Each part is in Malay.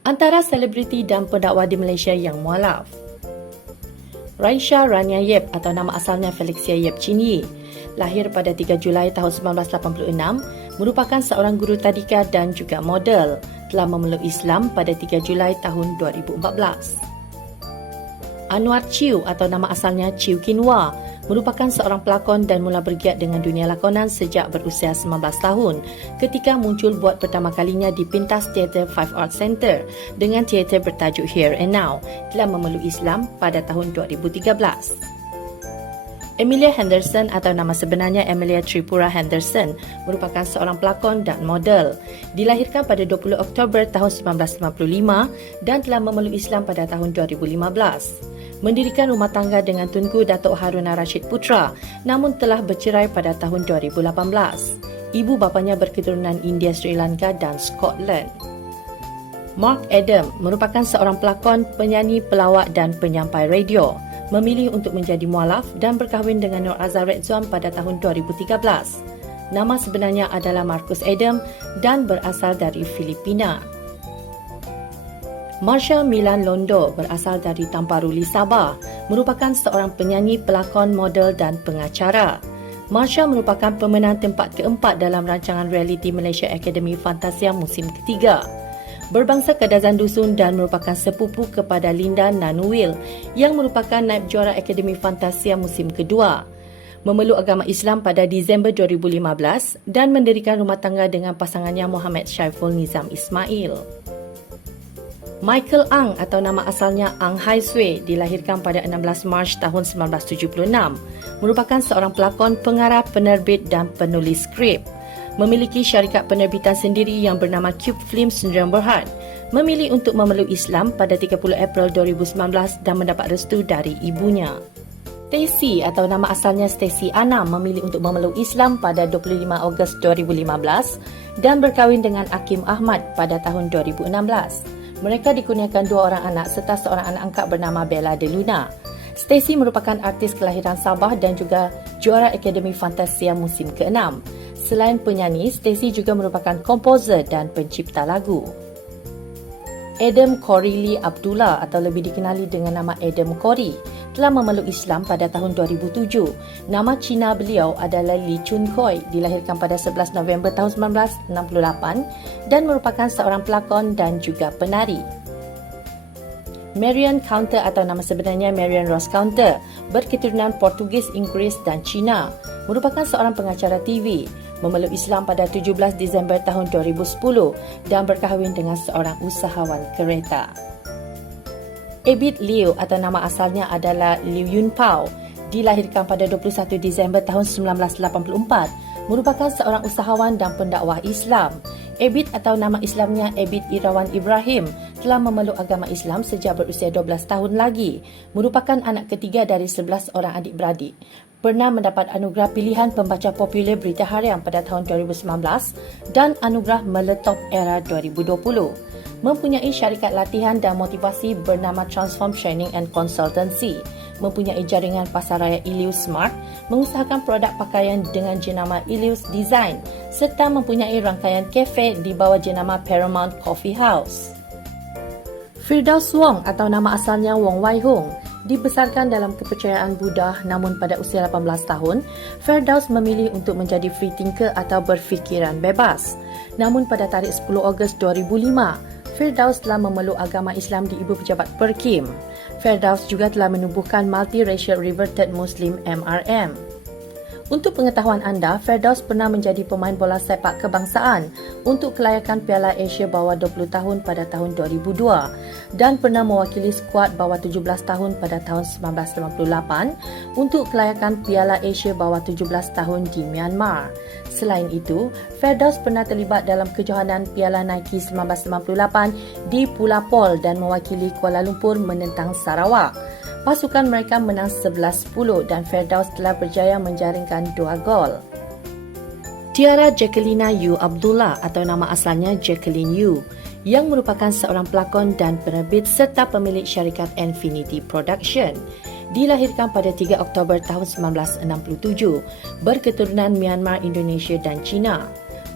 Antara selebriti dan pendakwa di Malaysia yang mualaf. Raisya Rania Yip atau nama asalnya Felixia Yip Chin Yee, lahir pada 3 Julai tahun 1986, merupakan seorang guru tadika dan juga model, telah memeluk Islam pada 3 Julai tahun 2014. Anwar Chew atau nama asalnya Chew Kin Wah, merupakan seorang pelakon dan mula bergiat dengan dunia lakonan sejak berusia 19 tahun ketika muncul buat pertama kalinya di Pintas Theatre 5 Arts Centre dengan teater bertajuk Here and Now, telah memeluk Islam pada tahun 2013. Amelia Henderson atau nama sebenarnya Amelia Tripura Henderson merupakan seorang pelakon dan model. Dilahirkan pada 20 Oktober tahun 1955 dan telah memeluk Islam pada tahun 2015. Mendirikan rumah tangga dengan Tunku Datuk Haruna Rashid Putra, namun telah bercerai pada tahun 2018. Ibu bapanya berketurunan India, Sri Lanka dan Scotland. Mark Adam merupakan seorang pelakon, penyanyi, pelawak dan penyampai radio. Memilih untuk menjadi mualaf dan berkahwin dengan Nur Azhar Redzwan pada tahun 2013. Nama sebenarnya adalah Marcus Adam dan berasal dari Filipina. Marsha Milan Londo berasal dari Tamparuli, Sabah, merupakan seorang penyanyi, pelakon, model dan pengacara. Marsha merupakan pemenang tempat keempat dalam rancangan realiti Malaysia Academy Fantasia musim ketiga. Berbangsa Kadazan Dusun dan merupakan sepupu kepada Linda Nanuil yang merupakan naib juara Akademi Fantasia musim kedua. Memeluk agama Islam pada Disember 2015 dan mendirikan rumah tangga dengan pasangannya Muhammad Syaiful Nizam Ismail. Michael Ang atau nama asalnya Ang Hai Sui dilahirkan pada 16 Mac tahun 1976. Merupakan seorang pelakon, pengarah, penerbit dan penulis skrip. Memiliki syarikat penerbitan sendiri yang bernama Cube Films Sdn Bhd. Memilih untuk memeluk Islam pada 30 April 2019 dan mendapat restu dari ibunya. Stacy atau nama asalnya Stacy Anna memilih untuk memeluk Islam pada 25 Ogos 2015 dan berkahwin dengan Hakim Ahmad pada tahun 2016. Mereka dikurniakan 2 orang anak serta seorang anak angkat bernama Bella De Luna. Stacy merupakan artis kelahiran Sabah dan juga juara Akademi Fantasia musim ke-6. Selain penyanyi, Stacy juga merupakan komposer dan pencipta lagu. Adam Corey Lee Abdullah atau lebih dikenali dengan nama Adam Corey telah memeluk Islam pada tahun 2007. Nama Cina beliau adalah Lee Chun Khoi, dilahirkan pada 11 November tahun 1968 dan merupakan seorang pelakon dan juga penari. Marion Counter atau nama sebenarnya Marion Ross Counter berketurunan Portugis, Inggeris dan Cina. Merupakan seorang pengacara TV. Memeluk Islam pada 17 Disember tahun 2010 dan berkahwin dengan seorang usahawan kereta. Abid Liu atau nama asalnya adalah Liu Yun Pao, dilahirkan pada 21 Disember tahun 1984, merupakan seorang usahawan dan pendakwah Islam. Abid atau nama Islamnya Abid Irawan Ibrahim telah memeluk agama Islam sejak berusia 12 tahun lagi. Merupakan anak ketiga dari 11 orang adik-beradik. Pernah mendapat anugerah pilihan pembaca popular Berita Harian pada tahun 2019 dan anugerah Meletop Era 2020. Mempunyai syarikat latihan dan motivasi bernama Transform Training and Consultancy. Mempunyai jaringan pasaraya Ilius Smart, mengusahakan produk pakaian dengan jenama Ilius Design serta mempunyai rangkaian kafe di bawah jenama Paramount Coffee House. Firdaus Wong atau nama asalnya Wong Wai Hung dibesarkan dalam kepercayaan Buddha, namun pada usia 18 tahun, Firdaus memilih untuk menjadi free thinker atau berfikiran bebas. Namun pada tarikh 10 Ogos 2005, Firdaus telah memeluk agama Islam di Ibu Pejabat Perkim. Firdaus juga telah menubuhkan Multiracial Reverted Muslim MRM. Untuk pengetahuan anda, Firdaus pernah menjadi pemain bola sepak kebangsaan untuk kelayakan Piala Asia bawah 20 tahun pada tahun 2002 dan pernah mewakili skuad bawah 17 tahun pada tahun 1998 untuk kelayakan Piala Asia bawah 17 tahun di Myanmar. Selain itu, Firdaus pernah terlibat dalam kejohanan Piala Nike 1998 di Pulapol dan mewakili Kuala Lumpur menentang Sarawak. Pasukan mereka menang 11-10 dan Firdaus telah berjaya menjaringkan 2 gol. Tiara Jacquelina Yu Abdullah atau nama asalnya Jacqueline Yu yang merupakan seorang pelakon dan penerbit serta pemilik syarikat Infinity Production. Dilahirkan pada 3 Oktober tahun 1967, berketurunan Myanmar, Indonesia dan China.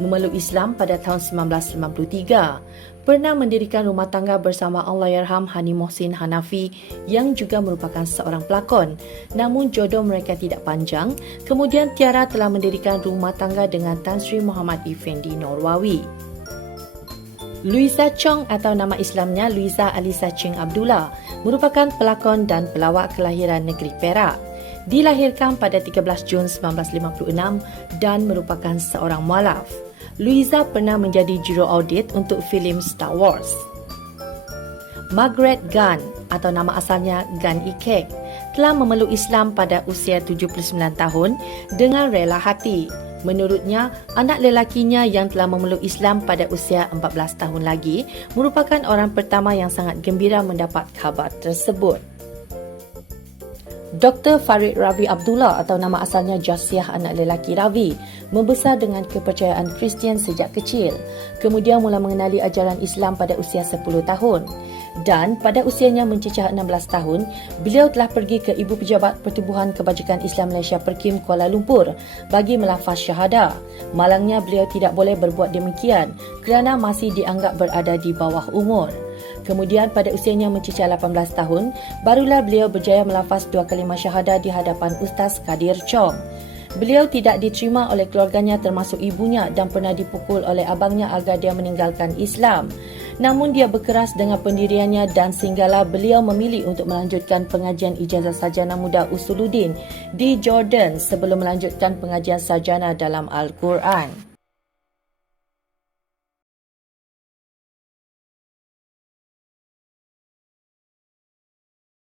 Memeluk Islam pada tahun 1993. pernah mendirikan rumah tangga bersama Allahyarham Hani Mohsin Hanafi yang juga merupakan seorang pelakon. Namun jodoh mereka tidak panjang. Kemudian Tiara telah mendirikan rumah tangga dengan Tan Sri Muhammad Effendi Norwawi. Louisa Chong atau nama Islamnya Louisa Alisa Cheng Abdullah merupakan pelakon dan pelawak kelahiran negeri Perak. Dilahirkan pada 13 Jun 1956 dan merupakan seorang mualaf. Louisa pernah menjadi juru audit untuk filem Star Wars. Margaret Gan atau nama asalnya Gan Ikek telah memeluk Islam pada usia 79 tahun dengan rela hati. Menurutnya, anak lelakinya yang telah memeluk Islam pada usia 14 tahun lagi merupakan orang pertama yang sangat gembira mendapat khabar tersebut. Dr. Farid Ravi Abdullah atau nama asalnya Jasiah anak lelaki Ravi membesar dengan kepercayaan Kristian sejak kecil. Kemudian mula mengenali ajaran Islam pada usia 10 tahun. Dan pada usianya mencecah 16 tahun, beliau telah pergi ke Ibu Pejabat Pertubuhan Kebajikan Islam Malaysia Perkim Kuala Lumpur bagi melafaz syahadah. Malangnya beliau tidak boleh berbuat demikian kerana masih dianggap berada di bawah umur. Kemudian pada usianya mencecah 18 tahun, barulah beliau berjaya melafaz 2 kalimah syahadah di hadapan Ustaz Kadir Chong. Beliau tidak diterima oleh keluarganya termasuk ibunya dan pernah dipukul oleh abangnya agar dia meninggalkan Islam. Namun dia berkeras dengan pendiriannya dan sehinggalah beliau memilih untuk melanjutkan pengajian ijazah sarjana muda Usuluddin di Jordan sebelum melanjutkan pengajian sarjana dalam Al-Quran.